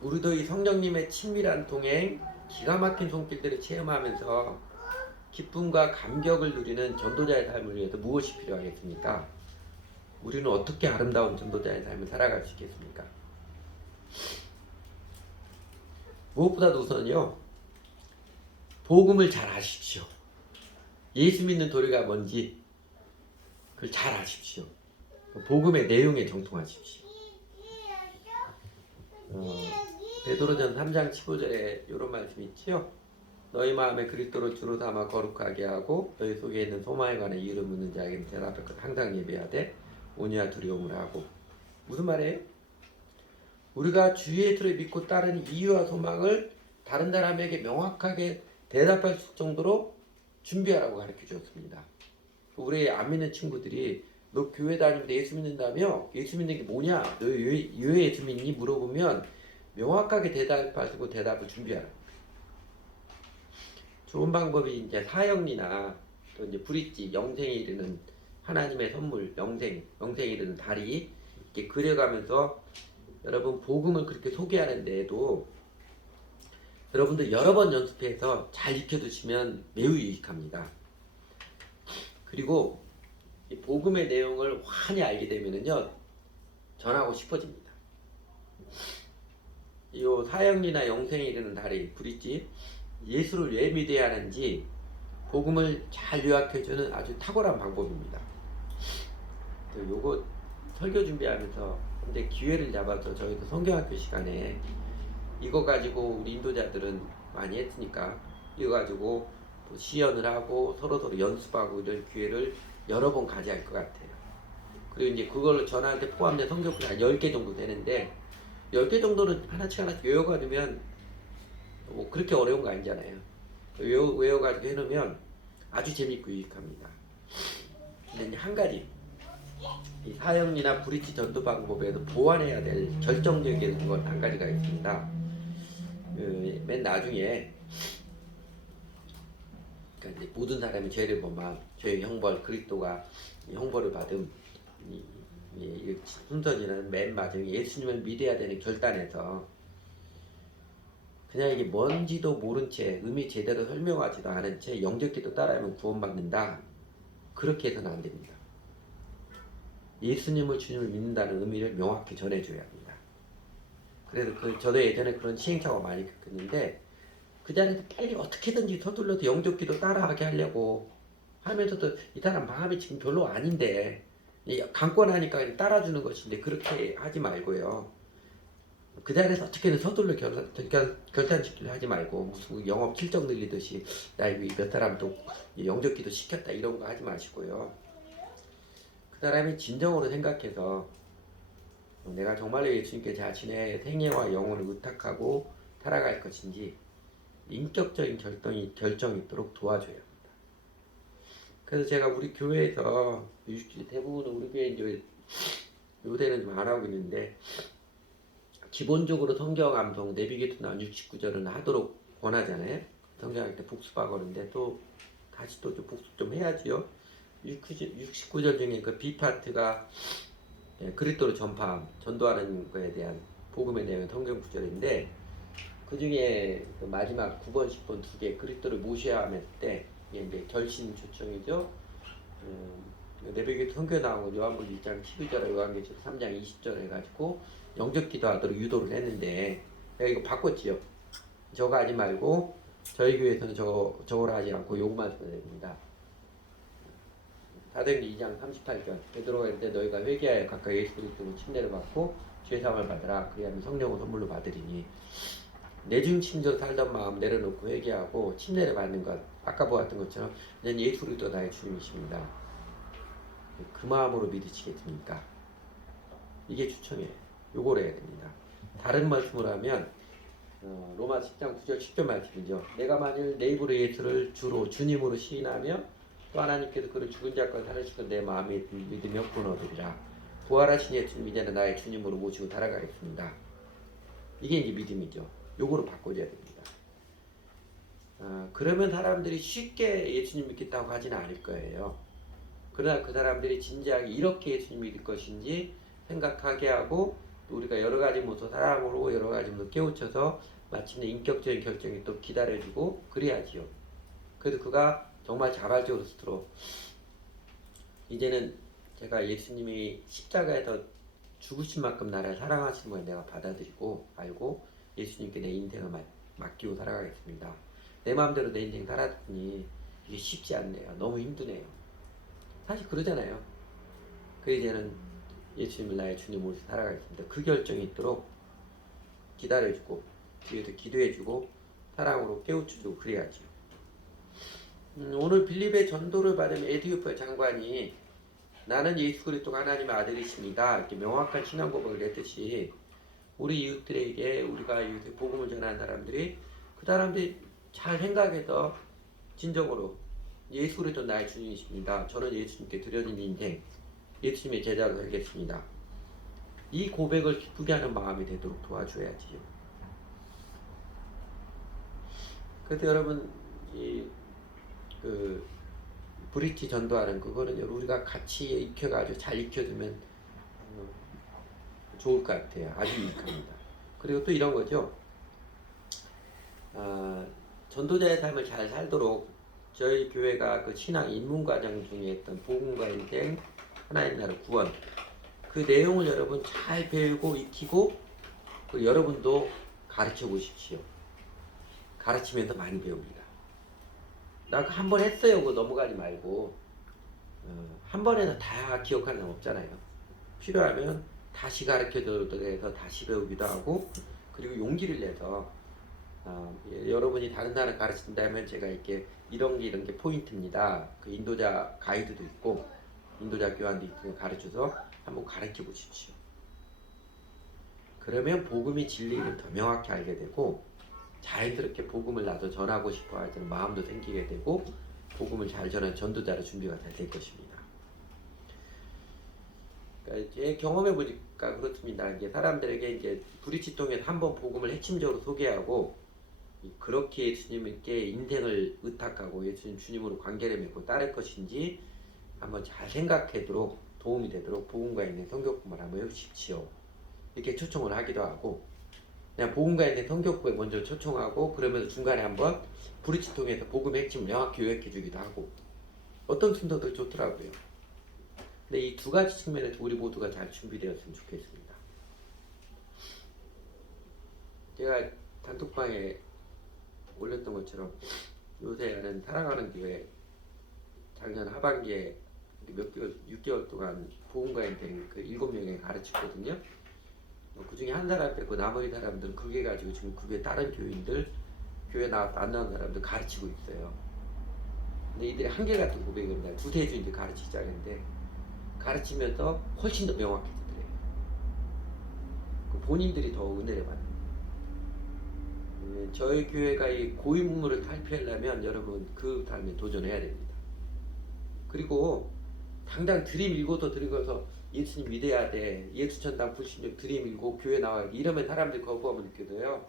우리도 이 성령님의 친밀한 동행, 기가 막힌 손길들을 체험하면서 기쁨과 감격을 누리는 전도자의 삶을 위해서 무엇이 필요하겠습니까? 우리는 어떻게 아름다운 전도자의 삶을 살아갈 수 있겠습니까? 무엇보다도 우선요, 복음을 잘 아십시오. 예수 믿는 도리가 뭔지 그걸 잘 아십시오. 복음의 내용에 정통하십시오. 베드로전 3장 15절에 이런 말씀이 있지요. 너희 마음에 그리스도를 주로 삼아 거룩하게 하고 너희 속에 있는 소망에 관한 이유를 묻는 자에게는 대답할 것 항상 예배하되 온유와 두려움을 하고. 무슨 말이에요? 우리가 주 예수를 믿고 따르는 이유와 소망을 다른 사람에게 명확하게 대답할 수 정도로 준비하라고 가르쳐 주었습니다. 우리 안 믿는 친구들이 너 교회 다니면서 예수 믿는다며? 예수 믿는 게 뭐냐? 너 왜 예수 믿니? 물어보면 명확하게 대답하시고 대답을 준비하라. 좋은 방법이 이제 사형리나 또 이제 브릿지, 영생에 이르는 하나님의 선물, 영생에 이르는 다리 이렇게 그려가면서 여러분 복음을 그렇게 소개하는 데에도 여러분들 여러 번 연습해서 잘 익혀두시면 매우 유익합니다. 그리고 이 복음의 내용을 환히 알게 되면은요 전하고 싶어집니다. 이 사형리나 영생에 이르는 다리, 브릿지 예수를 왜 믿어야 하는지 복음을 잘 요약해주는 아주 탁월한 방법입니다. 요거 설교 준비하면서 근데 기회를 잡아서 저희도 성경학교 시간에 이거 가지고 우리 인도자들은 많이 했으니까 이거 가지고 또 시연을 하고 서로 연습하고 이런 기회를 여러 번 가져야 할 것 같아요. 그리고 이제 그걸로 전할 때 포함된 성경풀이 한 10개 정도 되는데 10개 정도는 하나씩 외워가지면 뭐 그렇게 어려운 거 아니잖아요. 외워가지고 해놓으면 아주 재밌고 유익합니다. 근데 이제 한 가지 이 사형리나 브릿지 전도 방법에도 보완해야 될 결정적인 건 한 가지가 있습니다. 맨 나중에 그러니까 이제 모든 사람이 죄를 범한 죄의 형벌 그리스도가 형벌을 받은 이 순서지는 맨 마지막에 예수님을 믿어야 되는 결단에서 그냥 이게 뭔지도 모른 채 의미 제대로 설명하지도 않은 채 영접기도 따라하면 구원받는다. 그렇게 해서는 안 됩니다. 예수님을 주님을 믿는다는 의미를 명확히 전해줘야 합니다. 그래서 저도 예전에 그런 시행착오 많이 겪었는데 그 자리에서 빨리 어떻게든지 서둘러서 영접기도 따라하게 하려고 하면서도 이 사람 마음이 지금 별로 아닌데 강권하니까 그냥 따라주는 것인데 그렇게 하지 말고요. 그 자리에서 어떻게든 서둘러 결단시키려 하지 말고 무슨 영업 실적 늘리듯이 나 몇 사람 또 영접기도 시켰다 이런 거 하지 마시고요. 그 사람이 진정으로 생각해서 내가 정말로 예수님께 자신의 생애와 영혼을 의탁하고 살아갈 것인지 인격적인 결정이 있도록 도와줘야 합니다. 그래서 제가 우리 교회에서 대부분 우리 교회 이제 요새는 좀 안 하고 있는데 기본적으로 성경 암송 내비게이터나 69절은 하도록 권하잖아요. 성경할 때 복습하고는데 또 다시 또 복습 좀 해야지요. 69절 중에 그 B파트가 그리스도로 전도하는 거에 대한 복음에 대한 성경 구절인데 그 중에 그 마지막 9번, 10번 두 개 그리스도를 모셔야 하면 때 이게 이제 결신 초청이죠. 내비게이터 성경 나온 거 요한복음 1장 12절에 요한계시록 3장 20절 해가지고 영접기도 하도록 유도를 했는데 내가 이거 바꿨지요. 저거 하지 말고 저희 교회에서는 저거를 하지 않고 요거만 써야 됩니다. 사도행전 2장 38절 베드로가 이르되 너희가 회개하여 각각 예수 그리스도로 침례를 받고 죄사함을 받으라 그리하면 성령을 선물로 받으리니 내중침전 살던 마음 내려놓고 회개하고 침례를 받는 것, 아까 보았던 것처럼 난 예수 그리스도 나의 주님이십니다. 그 마음으로 믿으시겠습니까? 이게 추천이에요. 요걸 해야 됩니다. 다른 말씀을 하면 로마 10장 9절 10절 말씀이죠. 내가 만일 내 입으로 예수를 주로 주님으로 시인하며 또 하나님께서 그를 죽은 자 가운데 살리시고 내 마음에 믿으며 구원 얻으리라. 부활하신 예수님 이제는 나의 주님으로 모시고 달아가겠습니다. 이게 이제 믿음이죠. 요거로 바꿔줘야 됩니다. 그러면 사람들이 쉽게 예수님 믿겠다고 하지는 않을 거예요. 그러나 그 사람들이 진지하게 이렇게 예수님 믿을 것인지 생각하게 하고 또 우리가 여러 가지 모습 사랑으로 여러 가지 모습 깨우쳐서 마침내 인격적인 결정이 또 기다려지고 그래야지요. 그래도 그가 정말 자발적으로 스스로 이제는 제가 예수님이 십자가에서 죽으신 만큼 나를 사랑하시는 걸 내가 받아들이고 알고 예수님께 내 인생을 맡기고 살아가겠습니다. 내 마음대로 내 인생 살았더니 이게 쉽지 않네요. 너무 힘드네요. 사실 그러잖아요. 그 이제는 예수님을 나의 주님으로 살아가겠습니다. 그 결정이 있도록 기다려주고 뒤에서 기도해주고 사랑으로 깨우쳐주고 그래야죠. 오늘 빌립의 전도를 받은 에디오피아 장관이 나는 예수 그리스도가 하나님의 아들이십니다. 이렇게 명확한 신앙 고백을 했듯이 우리 이웃들에게 우리가 이웃에 복음을 전하는 사람들이 그 사람들이 잘 생각해서 진정으로 예수 그리스도 나의 주님이십니다. 저는 예수님께 드려진 인생 예수님의 제자로 살겠습니다. 이 고백을 기쁘게 하는 마음이 되도록 도와줘야지요. 그래서 여러분 그 브릿지 전도하는 그거는 우리가 같이 익혀가지고 잘 익혀두면 좋을 것 같아요. 아주 유익합니다. 그리고 또 이런 거죠. 전도자의 삶을 잘 살도록 저희 교회가 그 신앙 입문 과정 중에 했던 복음과 인생 하나님 나라 구원 그 내용을 여러분 잘 배우고 익히고 그리고 여러분도 가르쳐 보십시오. 가르치면서 많이 배웁니다. 나 한 번 했어요. 그거 넘어가지 말고 한 번에는 다 기억하는 사람 없잖아요. 필요하면 다시 가르쳐줘도 해서 다시 배우기도 하고 그리고 용기를 내서 여러분이 다른 사람 가르친다면 제가 이렇게 이런 게 포인트입니다. 그 인도자 가이드도 있고 인도자 교환도 있고 가르쳐서 한번 가르쳐 보십시오. 그러면 복음이 진리를 더 명확히 알게 되고 자연스럽게 복음을 나도 전하고 싶어 하는 마음도 생기게 되고 복음을 잘 전하는 전도자로 준비가 잘 될 것입니다. 그러니까 제 경험해 보니까 그렇습니다. 이게 사람들에게 이제 브릿지 통해서 한번 복음을 핵심적으로 소개하고 그렇게 예수님께 인생을 의탁하고 예수님 주님으로 관계를 맺고 따를 것인지 한번 잘 생각하도록 도움이 되도록 복음과 있는 성경공부를 한번 해주십시오. 이렇게 초청을 하기도 하고 그냥 복음과 있는 성경공부에 먼저 초청하고 그러면서 중간에 한번 브릿지 통해서 복음의 핵심을 명확히 요약해 주기도 하고 어떤 순서도 좋더라고요. 근데 이 두 가지 측면에서 우리 모두가 잘 준비되었으면 좋겠습니다. 제가 단톡방에 올렸던 것처럼 요새 하는 사랑하는 교회 작년 하반기에 몇 개월, 6개월 동안 복음과 인생 그 7명에 가르쳤거든요. 그 중에 한 사람 빼고 나머지 사람들은 그게 가지고 지금 그게 다른 교인들 교회 나와서 안 나온 사람들 가르치고 있어요. 근데 이들이 한결같은 고백입니다. 두세 주 이제 가르치기 시작했는데 가르치면서 훨씬 더 명확해지더래요. 본인들이 더 은혜를 받는. 저희 교회가 이 고인물을 탈피하려면 여러분 그 삶에 도전해야 됩니다. 그리고 당장 들이밀고도 들이고서 예수님 믿어야 돼. 예수천당 불신족 들이밀고 교회 나와야 돼. 이러면 사람들이 거부감을 느껴져요.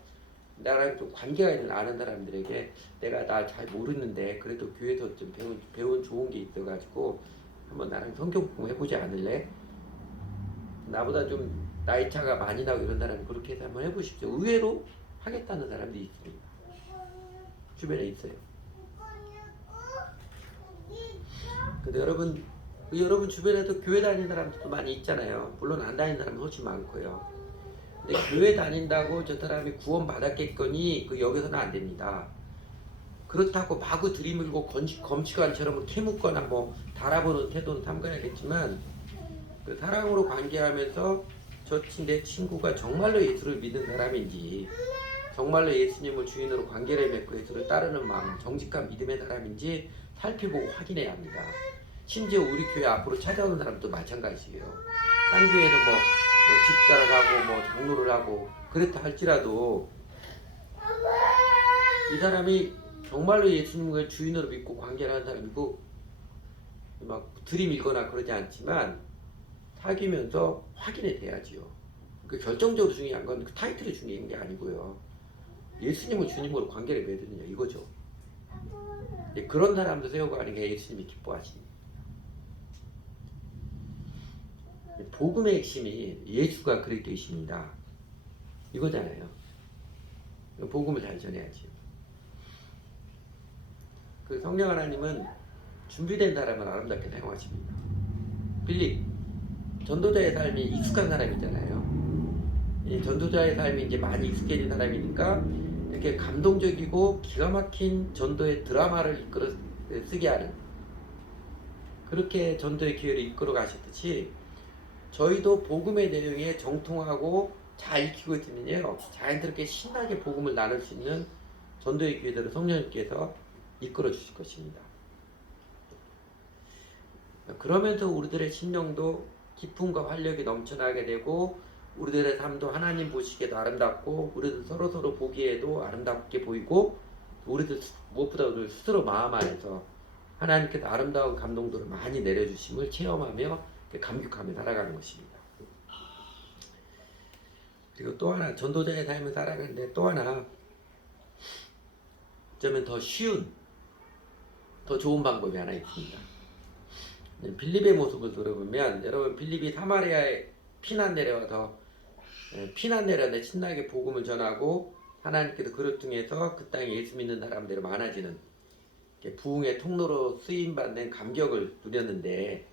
나랑 좀 관계가 있는 아는 사람들에게 내가 나 잘 모르는데 그래도 교회에서 좀 배운 좋은 게 있어가지고 한번 나랑 성경 공부해보지 않을래? 나보다 좀 나이 차가 많이 나고 이런 사람이 그렇게 해서 한번 해보십시오. 의외로 하겠다는 사람들이 있습니다. 주변에 있어요. 근데 여러분 주변에도 교회 다니는 사람들도 많이 있잖아요. 물론 안 다니는 사람은 훨씬 많고요. 근데 교회 다닌다고 저 사람이 구원 받았겠거니 여기서는 안 됩니다. 그렇다고 마구 들이밀고 검시관처럼 캐묻거나 뭐 달아보는 태도는 삼가야겠지만 그 사랑으로 관계하면서 내 친구가 정말로 예수를 믿는 사람인지 정말로 예수님을 주인으로 관계를 맺고 예수를 따르는 마음, 정직한 믿음의 사람인지 살펴보고 확인해야 합니다. 심지어 우리 교회 앞으로 찾아오는 사람도 마찬가지예요. 딴 교회는 뭐 집사를 하고 뭐 장로를 하고 그랬다 할지라도 이 사람이 정말로 예수님을 주인으로 믿고 관계를 하는 사람이고 막 들이밀거나 그러지 않지만 사귀면서 확인이 돼야지요. 그 결정적으로 중요한 건 그 타이틀이 중요한 게 아니고요. 예수님을 주님으로 관계를 맺느냐 이거죠. 그런 사람도 세워가는 게 예수님이 기뻐하십니다. 복음의 핵심이 예수가 그리스도이십니다. 이거잖아요. 복음을 잘 전해야지요. 그 성령 하나님은 준비된 사람을 아름답게 사용하십니다. 빌립 전도자의 삶이 익숙한 사람이잖아요. 이 전도자의 삶이 이제 많이 익숙해진 사람이니까 이렇게 감동적이고 기가 막힌 전도의 드라마를 이끌어 쓰게 하는 그렇게 전도의 기회를 이끌어 가셨듯이 저희도 복음의 내용에 정통하고 잘 익히고 있으면요 자연스럽게 신나게 복음을 나눌 수 있는 전도의 기회들을 성령님께서 이끌어 주실 것입니다. 그러면서 우리들의 심령도 기쁨과 활력이 넘쳐나게 되고 우리들의 삶도 하나님 보시기에도 아름답고 우리들 서로 보기에도 아름답게 보이고 우리들 무엇보다 우리 스스로 마음 안에서 하나님께서 아름다운 감동들을 많이 내려주심을 체험하며 감격하며 살아가는 것입니다. 그리고 또 하나 전도자의 삶을 살아가는데 또 하나 어쩌면 더 쉬운 더 좋은 방법이 하나 있습니다. 빌립의 모습을 들어보면 여러분 빌립이 사마리아에 피난 내려와서 피난 내려는데 신나게 복음을 전하고 하나님께서 그를 통해서 그 땅에 예수 믿는 사람들이 많아지는 부흥의 통로로 쓰임받는 감격을 누렸는데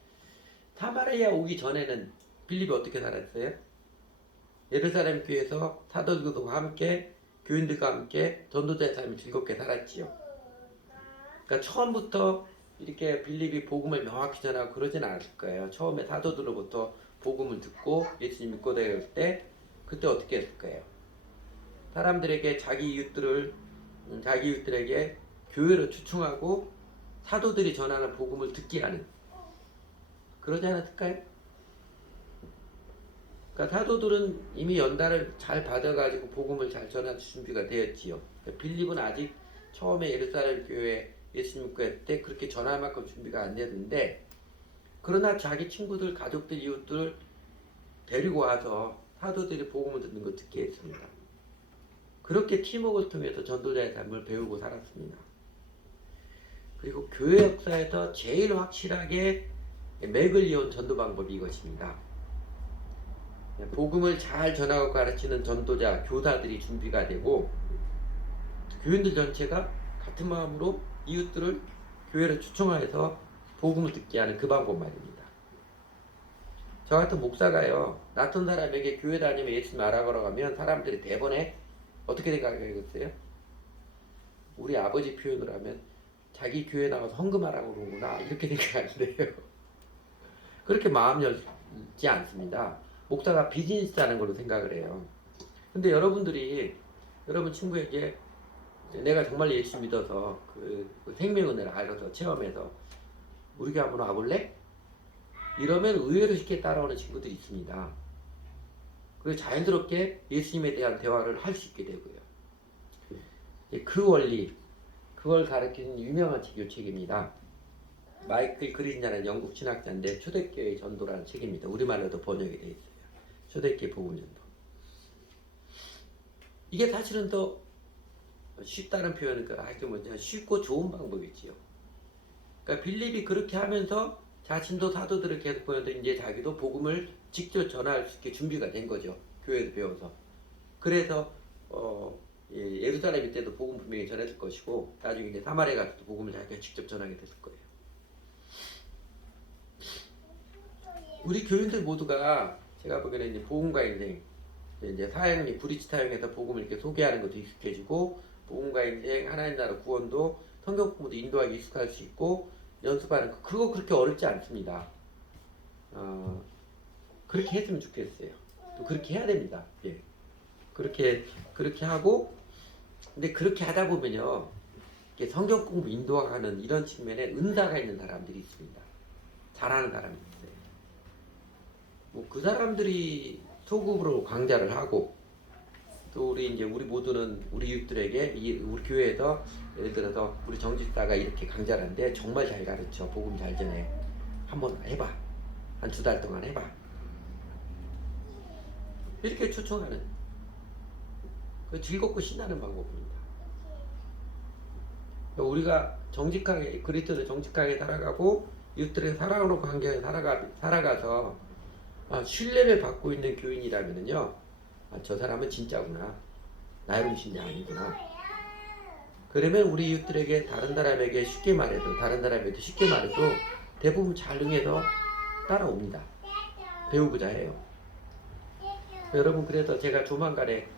사마리아 오기 전에는 빌립이 어떻게 살았어요? 예루살렘 교회에서 사도들과 함께 교인들과 함께 전도자의 삶을 즐겁게 살았지요. 그러니까 처음부터 이렇게 빌립이 복음을 명확히 전하고 그러진 않았을 거예요. 처음에 사도들로부터 복음을 듣고 예수님 믿고 되었을 때 그때 어떻게 했을 거예요? 사람들에게 자기 이웃들에게 교회로 추충하고 사도들이 전하는 복음을 듣게 하는 그러지 않았을까요? 그러니까 사도들은 이미 연단을 잘 받아가지고 복음을 잘 전할 준비가 되었지요. 그러니까 빌립은 아직 처음에 예루살렘 교회 예수님 믿고 했을 때 그렇게 전할 만큼 준비가 안 됐는데 그러나 자기 친구들, 가족들, 이웃들 데리고 와서 사도들이 복음을 듣는 걸 듣게 했습니다. 그렇게 팀워크를 통해서 전도자의 삶을 배우고 살았습니다. 그리고 교회 역사에서 제일 확실하게 맥을 이은 전도 방법이 이것입니다. 복음을 잘 전하고 가르치는 전도자, 교사들이 준비가 되고 교인들 전체가 같은 마음으로 이웃들을 교회를 초청하여서 복음을 듣게 하는 그 방법 말입니다. 저 같은 목사가요, 낯선 사람에게 교회 다니면 예수님 알아보라고 하면 사람들이 대번에 어떻게 생각하겠어요? 우리 아버지 표현으로 하면 자기 교회 나와서 헌금하라고 그러는구나 이렇게 생각하는데요. 그렇게 마음 열지 않습니다. 목사가 비즈니스 하는 걸로 생각을 해요. 근데 여러분들이 여러분 친구에게 내가 정말 예수 믿어서 그 생명은혜를 알아서 체험해서 우리 교회 한번 와볼래? 이러면 의외로 쉽게 따라오는 친구들이 있습니다. 그래서 자연스럽게 예수님에 대한 대화를 할 수 있게 되고요. 그 원리, 그걸 가르치는 유명한 책이 이 책입니다. 마이클 그린이라는 영국 신학자인데 초대교회 전도라는 책입니다. 우리말로도 번역이 되어 있어요. 초대교회 복음전도. 이게 사실은 더 쉽다는 표현은 쉽고 좋은 방법이지요. 그러니까 빌립이 그렇게 하면서 자신도 사도들을 계속 보는데 이제 자기도 복음을 직접 전할 수 있게 준비가 된 거죠. 교회에서 배워서. 그래서 예루살렘 때도 복음 분명히 전했을 것이고 나중에 이제 사마리아 가서도 복음을 자기가 직접 전하게 됐을 거예요. 우리 교인들 모두가 제가 보기에는 이제 복음과 인생 이제 사역이 브릿지 사용해서 복음을 이렇게 소개하는 것도 익숙해지고 복음과 인생 하나님 나라 구원도 성경 공부도 인도하기 익숙할 수 있고 연습하는 그거 그렇게 어렵지 않습니다. 그렇게 했으면 좋겠어요. 또 그렇게 해야 됩니다. 예. 그렇게 하고 근데 그렇게 하다 보면요, 이렇게 성경 공부 인도하는 이런 측면에 은사가 있는 사람들이 있습니다. 잘하는 사람이 있어요. 뭐 그 사람들이 소급으로 강좌를 하고, 또 우리 모두는 우리 이웃들에게 우리 교회에서 예를 들어서 우리 정집사가 이렇게 강좌를 하는데 정말 잘 가르쳐, 복음 잘 전해, 한번 해봐, 한 2달 동안 해봐, 이렇게 초청하는 그 즐겁고 신나는 방법입니다. 우리가 정직하게 그리스도를 정직하게 살아가고 이웃들의 사랑으로 관계에 살아가서 신뢰를 받고 있는 교인이라면요, 저 사람은 진짜구나, 나이름 신자 아니구나. 그러면 우리 이웃들에게 다른 사람에게 쉽게 말해도 다른 사람에게 쉽게 말해도 대부분 잘 응해서 따라옵니다. 배우고자 해요. 여러분, 그래서 제가 조만간에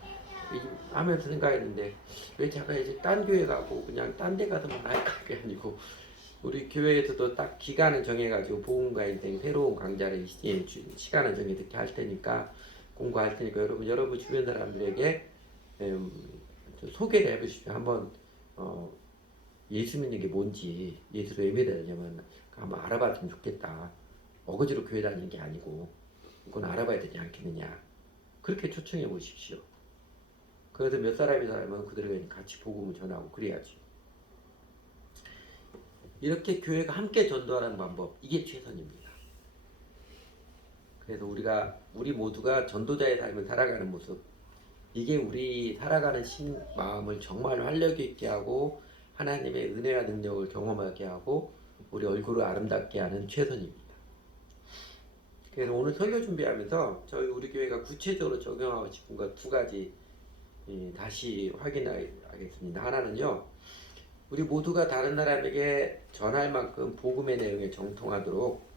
하면서 생각했는데, 왜 제가 이제 딴 교회 가고 그냥 딴 데 가서만 할까? 그게 아니고 우리 교회에서도 딱 기간을 정해가지고 복음과 인생 새로운 강좌를 시간을 정해 듣게 할 테니까, 공부할 테니까 여러분 주변 사람들에게 소개를 해보십시오. 한번 예수 믿는 게 뭔지, 예수로 예배드리려면 한번 알아봤으면 좋겠다. 어거지로 교회 다니는 게 아니고 그건 알아봐야 되지 않겠느냐. 그렇게 초청해 보십시오. 그래서 몇 사람이 살면 그들에게 같이 복음을 전하고 그래야지. 이렇게 교회가 함께 전도하는 방법, 이게 최선입니다. 그래서 우리 모두가 전도자의 삶을 살아가는 모습, 이게 우리 살아가는 마음을 정말 활력 있게 하고 하나님의 은혜와 능력을 경험하게 하고 우리 얼굴을 아름답게 하는 최선입니다. 그래서 오늘 설교 준비하면서 우리 교회가 구체적으로 적용하고 싶은 것 2가지 다시 확인하겠습니다. 하나는요, 우리 모두가 다른 사람에게 전할 만큼 복음의 내용에 정통하도록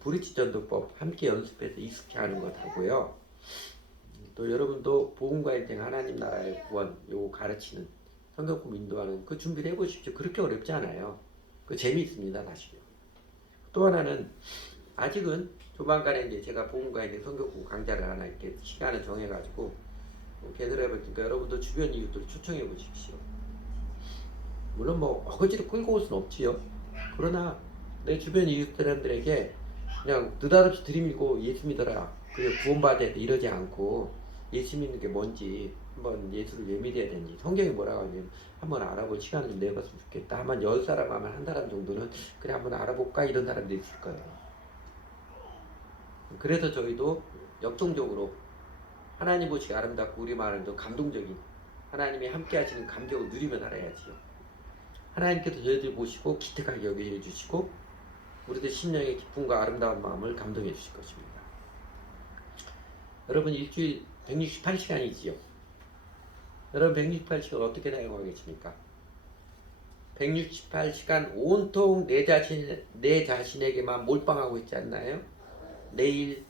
브릿지 전도법 함께 연습해서 익숙해 하는 것 하고요. 또 여러분도 복음과 인생, 하나님 나라의 구원, 요거 가르치는 성경품 인도하는 그 준비를 해보십시오. 그렇게 어렵지 않아요. 그 재미있습니다, 사실요. 또 하나는 아직은 조만간에 이제 제가 복음과 인생 성경품 강좌를 하나 이렇게 시간을 정해가지고 개설해 볼 테니까 여러분도 주변 이웃들 초청해 보십시오. 물론 뭐 어거지로 끌고 올 수는 없지요. 그러나 내 주변 이웃 사람들에게 그냥 느닷없이 들이밀고 예수 믿어라, 그리고 구원받아야 돼, 이러지 않고 예수 믿는 게 뭔지, 한번 예수를 왜 믿어야 되는지, 성경이 뭐라고 하면 한번 알아볼 시간을 좀 내봤으면 좋겠다. 한번 10사람 하면 한 사람 정도는 그래 한번 알아볼까, 이런 사람들이 있을 거예요. 그래서 저희도 역동적으로 하나님 보시기 아름답고 우리 마음도 감동적인 하나님이 함께 하시는 감격을 누리며 살아야지요. 하나님께서 저희들 보시고 기특하게 여겨 주시고 우리들 심령의 기쁨과 아름다운 마음을 감동해 주실 것입니다. 여러분, 일주일 168시간이지요. 여러분 168시간 어떻게 사용하겠습니까? 168시간 온통 내 자신에게만 몰빵하고 있지 않나요? 내일,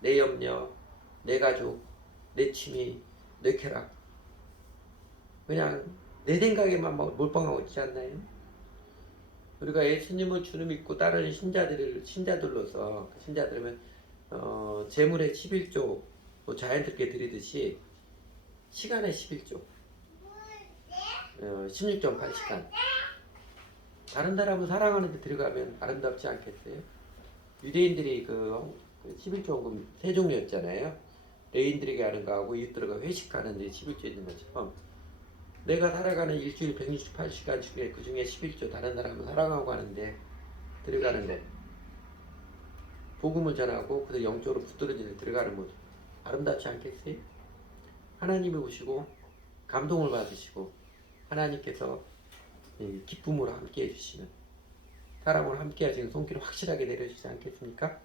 내 염려, 내 가족, 내 취미, 내 쾌락, 그냥 내 생각에만 몰빵하고 있지 않나요? 우리가 예수님을 주로 믿고 따르는 신자들로서, 신자들은 재물의 11조 자연스럽게 드리듯이 시간의 11조, 16.8시간. 다른 사람을 사랑하는 데 들어가면 아름답지 않겠어요? 유대인들이 그 11조 헌금 3종류였잖아요. 레인들에게 하는 거하고 이웃들과 회식하는 데 11조 있는 것처럼, 내가 살아가는 일주일 168시간 중에 그 중에 11조 다른 사람을 사랑하고 하는데 들어가는 것, 복음을 전하고 그래서 영적으로 붙들어지는 데 들어가는 모습, 아름답지 않겠어요? 하나님을 보시고 감동을 받으시고 하나님께서 기쁨으로 함께 해주시는, 사랑으로 함께 하시는 손길을 확실하게 내려주시지 않겠습니까?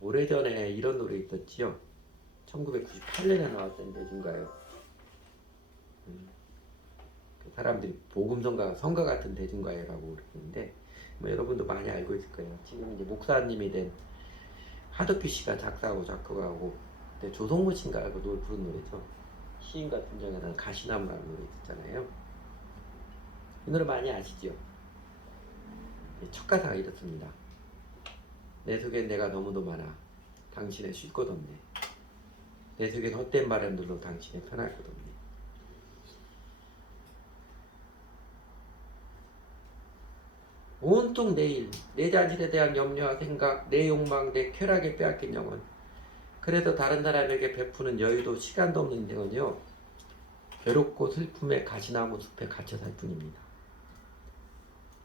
오래전에 이런 노래 있었지요. 1998년에 나왔던 대중가요. 사람들이 성가 같은 대중가요라고 그러는데 뭐 여러분도 많이 알고 있을 거예요. 지금 이제 목사님이 된 하덕규 씨가 작사하고 작곡하고, 조성모 씨인가 알고 부른 노래죠. 시인 같은 경우는 가시나무라는 노래 있잖아요. 이 노래 많이 아시죠? 첫 가사가 이렇습니다. 내 속엔 내가 너무도 많아, 당신의 쉴 곳 없네. 내 속엔 헛된 바람들로 당신의 편할 것 없니. 온통 내 자신에 대한 염려와 생각, 내 욕망, 내 쾌락에 빼앗긴 영혼, 그래서 다른 사람에게 베푸는 여유도 시간도 없는 인생은요, 괴롭고 슬픔의 가시나무 숲에 갇혀 살 뿐입니다.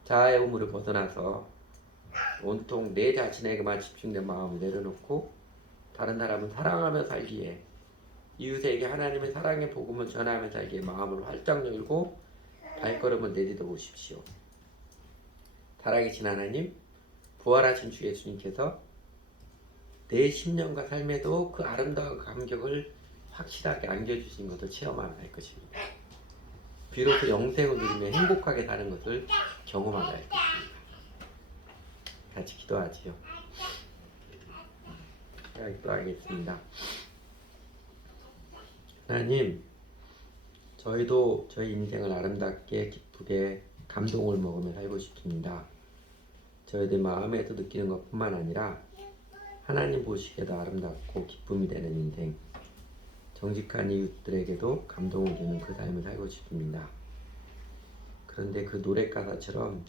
자아의 우물을 벗어나서 온통 내 자신에게만 집중된 마음을 내려놓고 다른 사람을 사랑하며 살기에, 이웃에게 하나님의 사랑의 복음을 전하며 살기에 마음을 활짝 열고 발걸음을 내딛어 보십시오. 살아계신 하나님, 부활하신 주 예수님께서 내 심령과 삶에도 그 아름다운 감격을 확실하게 안겨주신 것을 체험하며 할 것입니다. 비로소 영생을 누리며 행복하게 사는 것을 경험하게 할 것입니다. 같이 기도하지요. 제가 기도하겠습니다. 하나님, 저희도 저희 인생을 아름답게 기쁘게 감동을 먹으며 살고 싶습니다. 저희들 마음에서 느끼는 것뿐만 아니라 하나님 보시기에도 아름답고 기쁨이 되는 인생, 정직한 이웃들에게도 감동을 주는 그 삶을 살고 싶습니다. 그런데 그 노래 가사처럼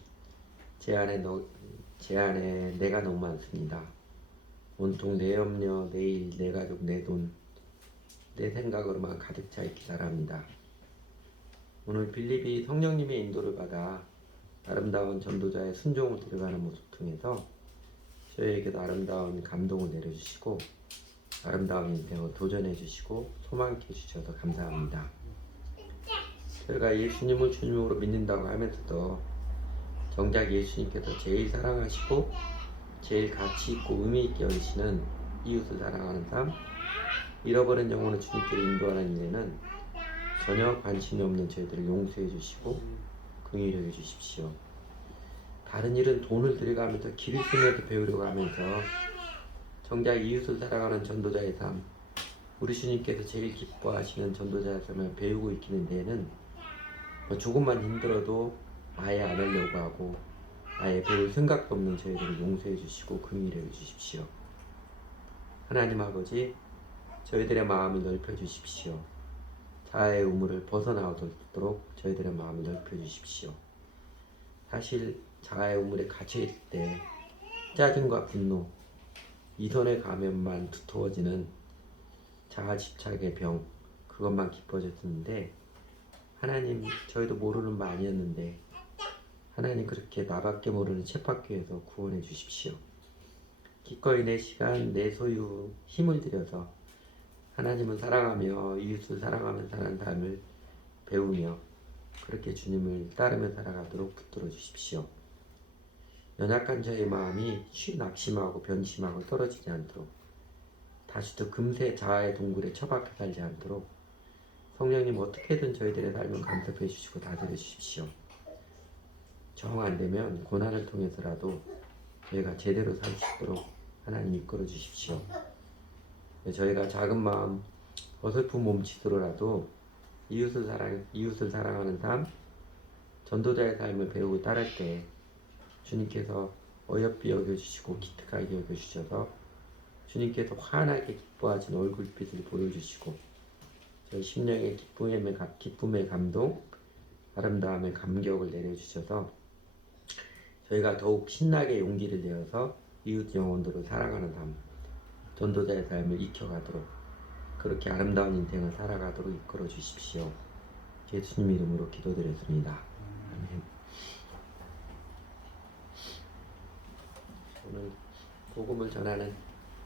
제 안에 내가 너무 많습니다. 온통 내 염려, 내 일, 내 가족, 내 돈, 내 생각으로만 가득 차 있기 바랍니다. 오늘 빌립이 성령님의 인도를 받아 아름다운 전도자의 순종을 들어가는 모습 통해서 저희에게도 아름다운 감동을 내려주시고 아름다운 인생을 도전해 주시고 소망케 해주셔서 감사합니다. 저희가 예수님을 주님으로 믿는다고 하면서도 정작 예수님께서 제일 사랑하시고 제일 가치 있고 의미 있게 여기시는 이웃을 사랑하는 삶, 잃어버린 영혼을 주님께로 인도하는 일에는 전혀 관심이 없는 저희들을 용서해 주시고 긍휼히 여겨 주십시오. 다른 일은 돈을 들여가면서 길을 쓰면서 배우려고 하면서 정작 이웃을 사랑하는 전도자의 삶, 우리 주님께서 제일 기뻐하시는 전도자의 삶을 배우고 있기는 데에는 조금만 힘들어도 아예 안 하려고 하고 아예 배울 생각도 없는 저희들을 용서해 주시고 긍휼히 여겨 주십시오. 하나님 아버지, 저희들의 마음을 넓혀 주십시오. 자아의 우물을 벗어나오도록 저희들의 마음을 넓혀 주십시오. 사실 자아의 우물에 갇혀 있을 때 짜증과 분노, 이선의 가면만 두터워지는 자아 집착의 병, 그것만 깊어졌는데 하나님, 저희도 모르는 바 아니었는데 하나님 그렇게 나밖에 모르는 쳇바퀴에서 구원해 주십시오. 기꺼이 내 시간, 내 소유, 힘을 들여서 하나님을 사랑하며 이웃을 사랑하며 사는 삶을 배우며 그렇게 주님을 따르며 살아가도록 붙들어 주십시오. 연약한 저의 마음이 쉬 낙심하고 변심하고 떨어지지 않도록, 다시도 금세 자아의 동굴에 처박혀 살지 않도록 성령님 어떻게든 저희들의 삶을 간섭해 주시고 다스려 주십시오. 정 안되면 고난을 통해서라도 저희가 제대로 살 수 있도록 하나님 이끌어 주십시오. 저희가 작은 마음, 어설픈 몸짓으로라도 이웃을 사랑하는 삶, 전도자의 삶을 배우고 따를 때 주님께서 어여삐 여겨주시고 기특하게 여겨주셔서 주님께서 환하게 기뻐하신 얼굴빛을 보여주시고 저희 심령의 기쁨의 감동, 아름다움의 감격을 내려주셔서 저희가 더욱 신나게 용기를 내어서 이웃 영혼들을 사랑하는 삶, 전도자의 삶을 익혀가도록 그렇게 아름다운 인생을 살아가도록 이끌어 주십시오. 예수님 이름으로 기도드렸습니다. 아멘. 오늘 복음을 전하는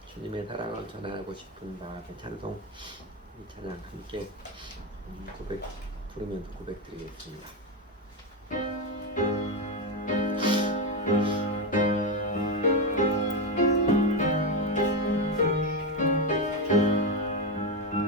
주님의 사랑을 전하고 싶은 마음의 찬송, 이 찬양 함께 부르면서 고백드리겠습니다.